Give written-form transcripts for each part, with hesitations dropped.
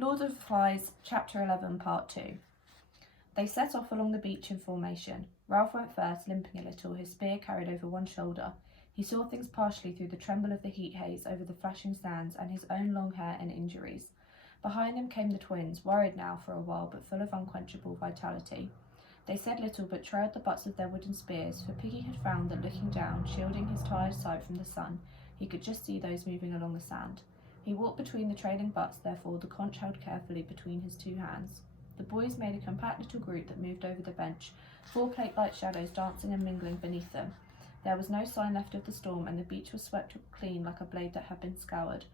Lord of the Flies, Chapter 11, Part 2. They set off along the beach in formation. Ralph went first, limping a little, his spear carried over one shoulder. He saw things partially through the tremble of the heat haze over the flashing sands and his own long hair and injuries. Behind them came the twins, worried now for a while, but full of unquenchable vitality. They said little, but trailed the butts of their wooden spears, for Piggy had found that looking down, shielding his tired sight from the sun, he could just see those moving along the sand. He walked between the trailing butts, therefore, the conch held carefully between his two hands. The boys made a compact little group that moved over the bench, 4 plate-like shadows dancing and mingling beneath them. There was no sign left of the storm, and the beach was swept clean like a blade that had been scoured.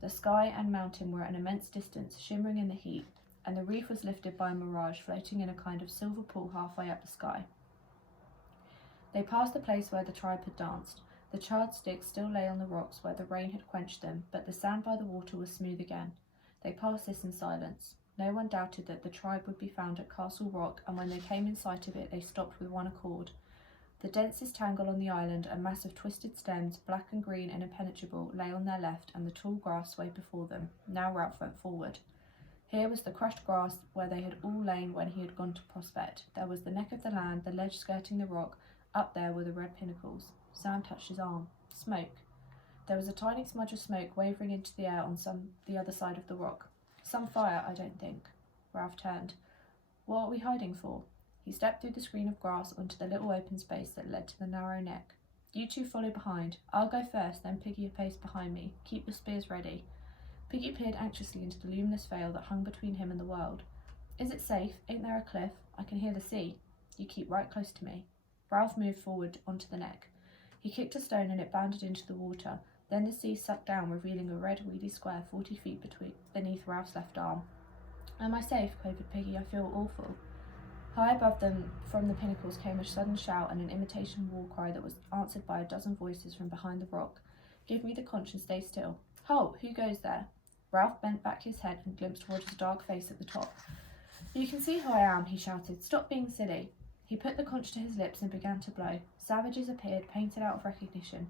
The sky and mountain were at an immense distance, shimmering in the heat, and the reef was lifted by a mirage, floating in a kind of silver pool halfway up the sky. They passed the place where the tribe had danced. The charred sticks still lay on the rocks where the rain had quenched them, but the sand by the water was smooth again. They passed this in silence. No one doubted that the tribe would be found at Castle Rock, and when they came in sight of it, they stopped with one accord. The densest tangle on the island, a mass of twisted stems, black and green and impenetrable, lay on their left, and the tall grass swayed before them. Now Ralph went forward. Here was the crushed grass where they had all lain when he had gone to prospect. There was the neck of the land, the ledge skirting the rock. Up there were the red pinnacles. Sam touched his arm. Smoke. There was a tiny smudge of smoke wavering into the air on the other side of the rock. Some fire, I don't think. Ralph turned. What are we hiding for? He stepped through the screen of grass onto the little open space that led to the narrow neck. You two follow behind. I'll go first, then Piggy a pace behind me. Keep your spears ready. Piggy peered anxiously into the luminous veil that hung between him and the world. Is it safe? Ain't there a cliff? I can hear the sea. You keep right close to me. Ralph moved forward onto the neck. He kicked a stone and it bounded into the water. Then the sea sucked down, revealing a red, weedy square 40 feet beneath Ralph's left arm. Am I safe? Quavered Piggy. I feel awful. High above them, from the pinnacles, came a sudden shout and an imitation war cry that was answered by a dozen voices from behind the rock. Give me the conch and stay still. Halt! Who goes there? Ralph bent back his head and glimpsed Roger's dark face at the top. You can see who I am, he shouted. Stop being silly. He put the conch to his lips and began to blow. Savages appeared, painted out of recognition,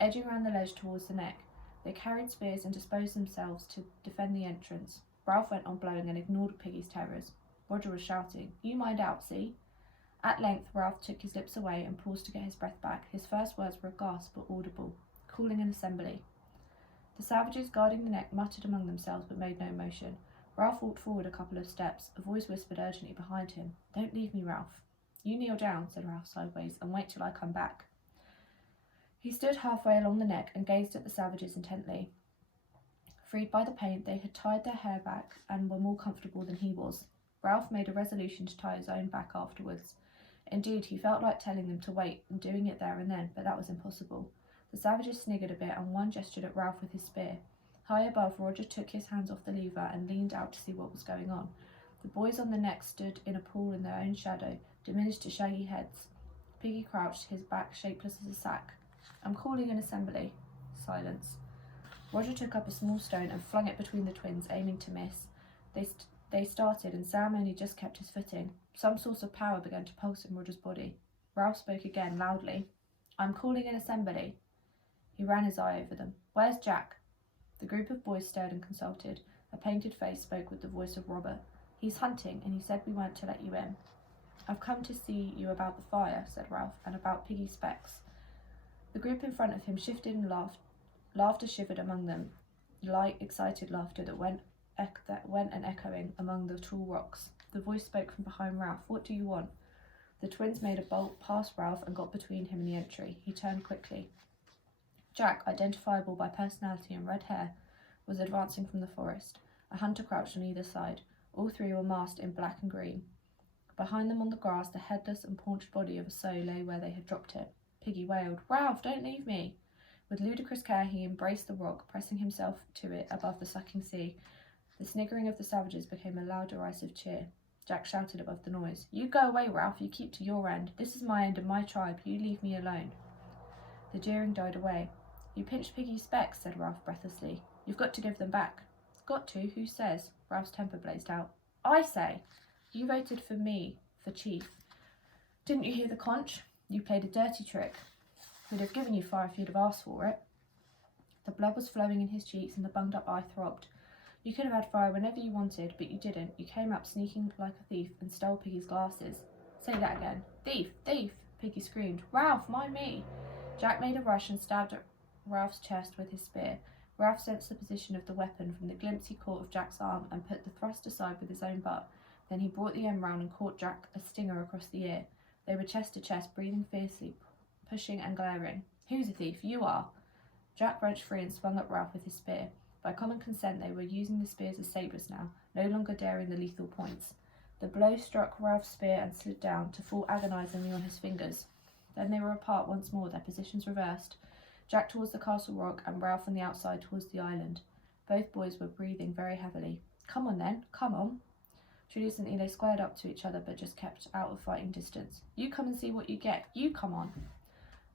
edging round the ledge towards the neck. They carried spears and disposed themselves to defend the entrance. Ralph went on blowing and ignored Piggy's terrors. Roger was shouting, You mind out, see? At length, Ralph took his lips away and paused to get his breath back. His first words were a gasp but audible, calling an assembly. The savages guarding the neck muttered among themselves but made no motion. Ralph walked forward a couple of steps. A voice whispered urgently behind him, Don't leave me, Ralph. You kneel down, said Ralph sideways, and wait till I come back. He stood halfway along the neck and gazed at the savages intently. Freed by the paint, they had tied their hair back and were more comfortable than he was. Ralph made a resolution to tie his own back afterwards. Indeed, he felt like telling them to wait and doing it there and then, but that was impossible. The savages sniggered a bit, and one gestured at Ralph with his spear. High above, Roger took his hands off the lever and leaned out to see what was going on. The boys on the neck stood in a pool in their own shadow, diminished to shaggy heads. Piggy crouched, his back shapeless as a sack. I'm calling an assembly. Silence. Roger took up a small stone and flung it between the twins, aiming to miss. They started, and Sam only just kept his footing. Some source of power began to pulse in Roger's body. Ralph spoke again, loudly. I'm calling an assembly. He ran his eye over them. Where's Jack? The group of boys stared and consulted. A painted face spoke with the voice of Robert. He's hunting, and he said we weren't to let you in. I've come to see you about the fire, said Ralph, and about Piggy Specs. The group in front of him shifted and laughed. Laughter shivered among them, light, excited laughter that went and echoing among the tall rocks. The voice spoke from behind Ralph. What do you want? The twins made a bolt past Ralph and got between him and the entry. He turned quickly. Jack, identifiable by personality and red hair, was advancing from the forest. A hunter crouched on either side. All three were masked in black and green. Behind them on the grass, the headless and paunched body of a sow lay where they had dropped it. Piggy wailed, Ralph, don't leave me. With ludicrous care, he embraced the rock, pressing himself to it above the sucking sea. The sniggering of the savages became a loud, derisive cheer. Jack shouted above the noise, You go away, Ralph, you keep to your end. This is my end and my tribe, you leave me alone. The jeering died away. You pinched Piggy's specs, said Ralph breathlessly. You've got to give them back. Got to? Who says? Ralph's temper blazed out. I say! You voted for me, for chief. Didn't you hear the conch? You played a dirty trick. We'd have given you fire if you'd have asked for it. The blood was flowing in his cheeks and the bunged-up eye throbbed. You could have had fire whenever you wanted, but you didn't. You came up sneaking like a thief and stole Piggy's glasses. Say that again. Thief! Thief! Piggy screamed. Ralph, mind me! Jack made a rush and stabbed at Ralph's chest with his spear. Ralph sensed the position of the weapon from the glimpse he caught of Jack's arm and put the thrust aside with his own butt. Then he brought the end round and caught Jack a stinger across the ear. They were chest to chest, breathing fiercely, pushing and glaring. Who's a thief? You are! Jack wrenched free and swung at Ralph with his spear. By common consent, they were using the spears as sabres now, no longer daring the lethal points. The blow struck Ralph's spear and slid down, to fall agonizingly on his fingers. Then they were apart once more, their positions reversed. Jack towards the castle rock and Ralph on the outside towards the island. Both boys were breathing very heavily. Come on then, come on. Traditionally they squared up to each other but just kept out of fighting distance. You come and see what you get. You come on.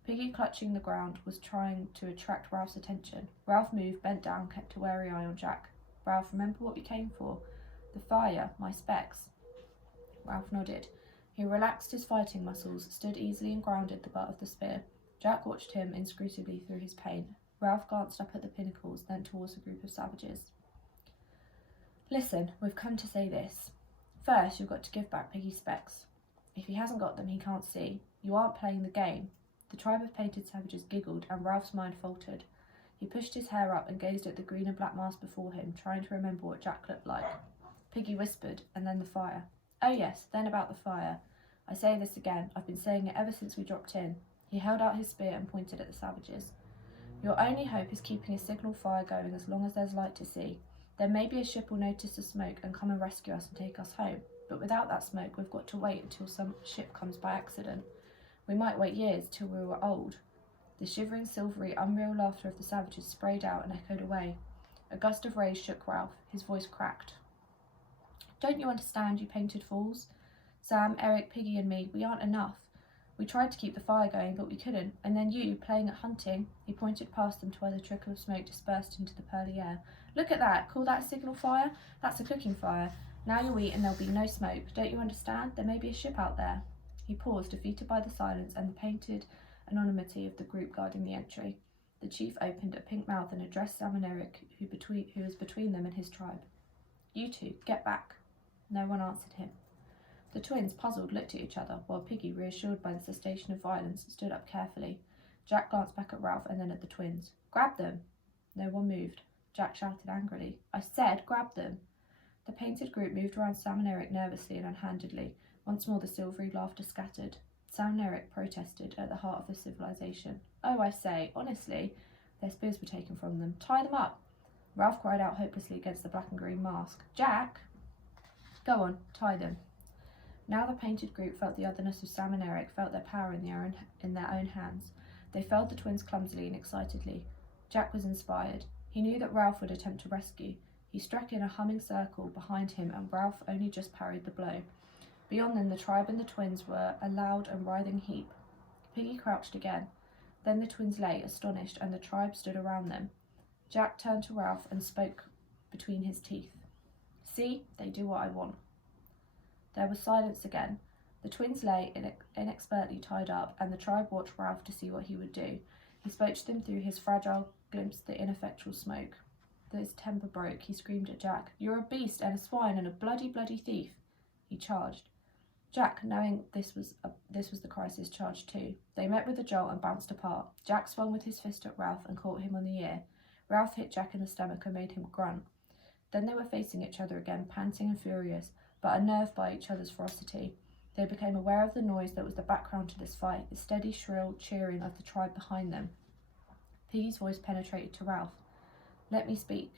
Piggy, clutching the ground, was trying to attract Ralph's attention. Ralph moved, bent down, kept a wary eye on Jack. Ralph, remember what we came for? The fire, my specs. Ralph nodded. He relaxed his fighting muscles, stood easily and grounded the butt of the spear. Jack watched him inscrutably through his pain. Ralph glanced up at the pinnacles, then towards the group of savages. Listen, we've come to say this. First, you've got to give back Piggy's specs. If he hasn't got them, he can't see. You aren't playing the game. The tribe of painted savages giggled, and Ralph's mind faltered. He pushed his hair up and gazed at the green and black mask before him, trying to remember what Jack looked like. Piggy whispered, and then the fire. Oh yes, then about the fire. I say this again, I've been saying it ever since we dropped in. He held out his spear and pointed at the savages. Your only hope is keeping a signal fire going as long as there's light to see. Then maybe a ship will notice the smoke and come and rescue us and take us home. But without that smoke, we've got to wait until some ship comes by accident. We might wait years till we were old. The shivering, silvery, unreal laughter of the savages sprayed out and echoed away. A gust of rays shook Ralph. His voice cracked. Don't you understand, you painted fools? Sam, Eric, Piggy and me, we aren't enough. We tried to keep the fire going, but we couldn't. And then you, playing at hunting, he pointed past them to where the trickle of smoke dispersed into the pearly air. Look at that. Call that a signal fire? That's a cooking fire. Now you eat and there'll be no smoke. Don't you understand? There may be a ship out there. He paused, defeated by the silence and the painted anonymity of the group guarding the entry. The chief opened a pink mouth and addressed Sam and Eric, who was between them and his tribe. You two, get back. No one answered him. The twins, puzzled, looked at each other, while Piggy, reassured by the cessation of violence, stood up carefully. Jack glanced back at Ralph and then at the twins. Grab them! No one moved. Jack shouted angrily. I said grab them! The painted group moved around Sam and Eric nervously and unhandedly. Once more the silvery laughter scattered. Sam and Eric protested at the heart of the civilization. Oh, I say, honestly, their spears were taken from them. Tie them up! Ralph cried out hopelessly against the black and green mask. Jack! Go on, tie them. Now the painted group felt the otherness of Sam and Eric, felt their power in their own hands. They felled the twins clumsily and excitedly. Jack was inspired. He knew that Ralph would attempt to rescue. He struck in a humming circle behind him, and Ralph only just parried the blow. Beyond them, the tribe and the twins were a loud and writhing heap. Piggy crouched again. Then the twins lay, astonished, and the tribe stood around them. Jack turned to Ralph and spoke between his teeth. See, they do what I want. There was silence again. The twins lay inexpertly tied up, and the tribe watched Ralph to see what he would do. He spoke to them through his fragile, glimpsed the ineffectual smoke. His temper broke. He screamed at Jack. You're a beast and a swine and a bloody, bloody thief. He charged. Jack, knowing this was the crisis, charged too. They met with a jolt and bounced apart. Jack swung with his fist at Ralph and caught him on the ear. Ralph hit Jack in the stomach and made him grunt. Then they were facing each other again, panting and furious, but unnerved by each other's ferocity. They became aware of the noise that was the background to this fight, the steady, shrill cheering of the tribe behind them. Piggy's voice penetrated to Ralph. Let me speak.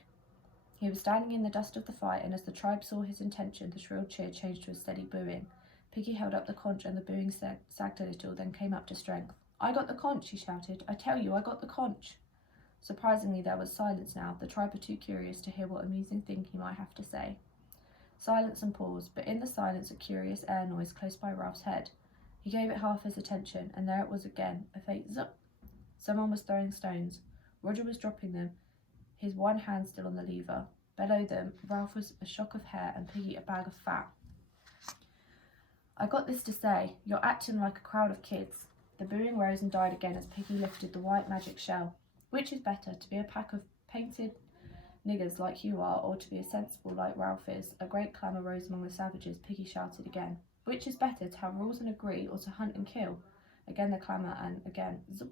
He was standing in the dust of the fight, and as the tribe saw his intention, the shrill cheer changed to a steady booing. Piggy held up the conch, and the booing sagged a little, then came up to strength. I got the conch, he shouted. I tell you, I got the conch. Surprisingly, there was silence now. The tribe were too curious to hear what amusing thing he might have to say. Silence and pause, but in the silence a curious air noise close by Ralph's head. He gave it half his attention, and there it was again, a faint zup. Someone was throwing stones. Roger was dropping them, his one hand still on the lever. Below them, Ralph was a shock of hair and Piggy a bag of fat. I got this to say, you're acting like a crowd of kids. The booing rose and died again as Piggy lifted the white magic shell. Which is better, to be a pack of painted Niggers like you are ought to be as sensible like Ralph is. A great clamour rose among the savages. Piggy shouted again. Which is better, to have rules and agree, or to hunt and kill? Again the clamour, and again zup.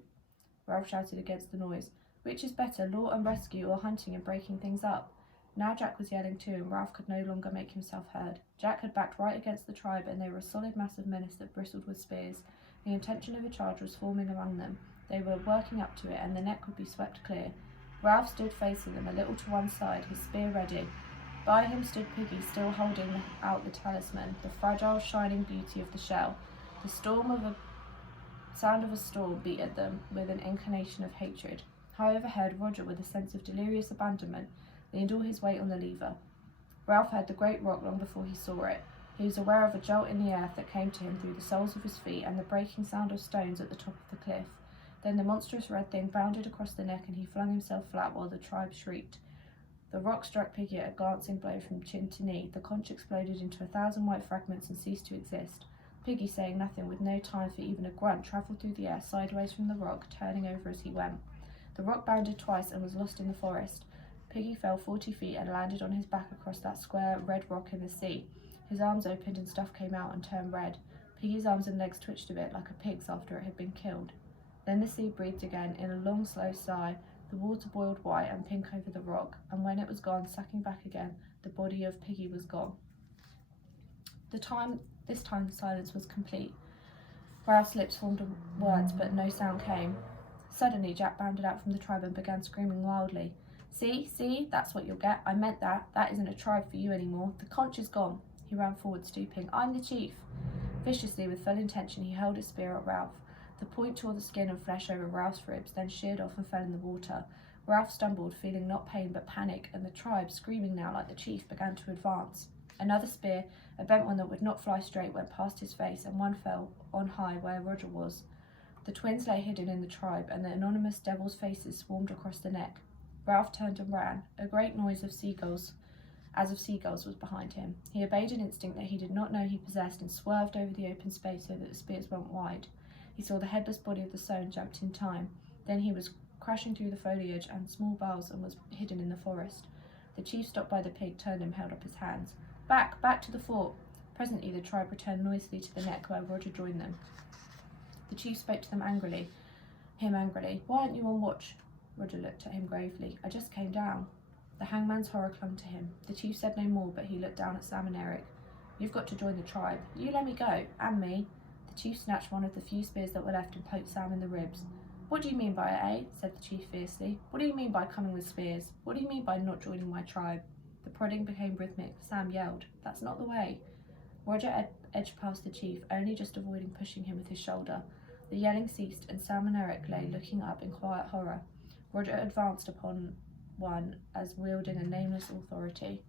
Ralph shouted against the noise. Which is better, law and rescue, or hunting and breaking things up? Now Jack was yelling too, and Ralph could no longer make himself heard. Jack had backed right against the tribe, and they were a solid mass of menace that bristled with spears. The intention of a charge was forming among them. They were working up to it, and the neck would be swept clear. Ralph stood facing them, a little to one side, his spear ready. By him stood Piggy, still holding out the talisman, the fragile, shining beauty of the shell. The sound of a storm beat at them with an inclination of hatred. High overhead, Roger, with a sense of delirious abandonment, leaned all his weight on the lever. Ralph heard the great rock long before he saw it. He was aware of a jolt in the earth that came to him through the soles of his feet and the breaking sound of stones at the top of the cliff. Then the monstrous red thing bounded across the neck and he flung himself flat while the tribe shrieked. The rock struck Piggy a glancing blow from chin to knee. The conch exploded into 1,000 white fragments and ceased to exist. Piggy, saying nothing, with no time for even a grunt, travelled through the air sideways from the rock, turning over as he went. The rock bounded twice and was lost in the forest. Piggy fell 40 feet and landed on his back across that square red rock in the sea. His arms opened and stuff came out and turned red. Piggy's arms and legs twitched a bit like a pig's after it had been killed. Then the sea breathed again in a long, slow sigh. The water boiled white and pink over the rock, and when it was gone, sucking back again, the body of Piggy was gone. This time the silence was complete. Ralph's lips formed words, but no sound came. Suddenly Jack bounded out from the tribe and began screaming wildly. See, that's what you'll get. I meant that. That isn't a tribe for you anymore. The conch is gone. He ran forward, stooping. I'm the chief. Viciously, with full intention, he hurled his spear at Ralph. The point tore the skin and flesh over Ralph's ribs, then sheared off and fell in the water. Ralph stumbled, feeling not pain but panic, and the tribe, screaming now like the chief, began to advance. Another spear, a bent one that would not fly straight, went past his face, and one fell on high where Roger was. The twins lay hidden in the tribe, and the anonymous devil's faces swarmed across the neck. Ralph turned and ran. A great noise of seagulls was behind him. He obeyed an instinct that he did not know he possessed and swerved over the open space so that the spears went wide. He saw the headless body of the sow and jumped in time. Then he was crashing through the foliage and small boughs and was hidden in the forest. The chief stopped by the pig, turned and held up his hands. Back to the fort. Presently the tribe returned noisily to the neck where Roger joined them. The chief spoke to him angrily. Why aren't you on watch? Roger looked at him gravely. I just came down. The hangman's horror clung to him. The chief said no more, but he looked down at Sam and Eric. You've got to join the tribe. You let me go, and me. The chief snatched one of the few spears that were left and poked Sam in the ribs. What do you mean by it, eh? Said the chief fiercely. What do you mean by coming with spears? What do you mean by not joining my tribe? The prodding became rhythmic. Sam yelled, That's not the way. Roger edged past the chief, only just avoiding pushing him with his shoulder. The yelling ceased, and Sam and Eric lay looking up in quiet horror. Roger advanced upon one as wielding a nameless authority.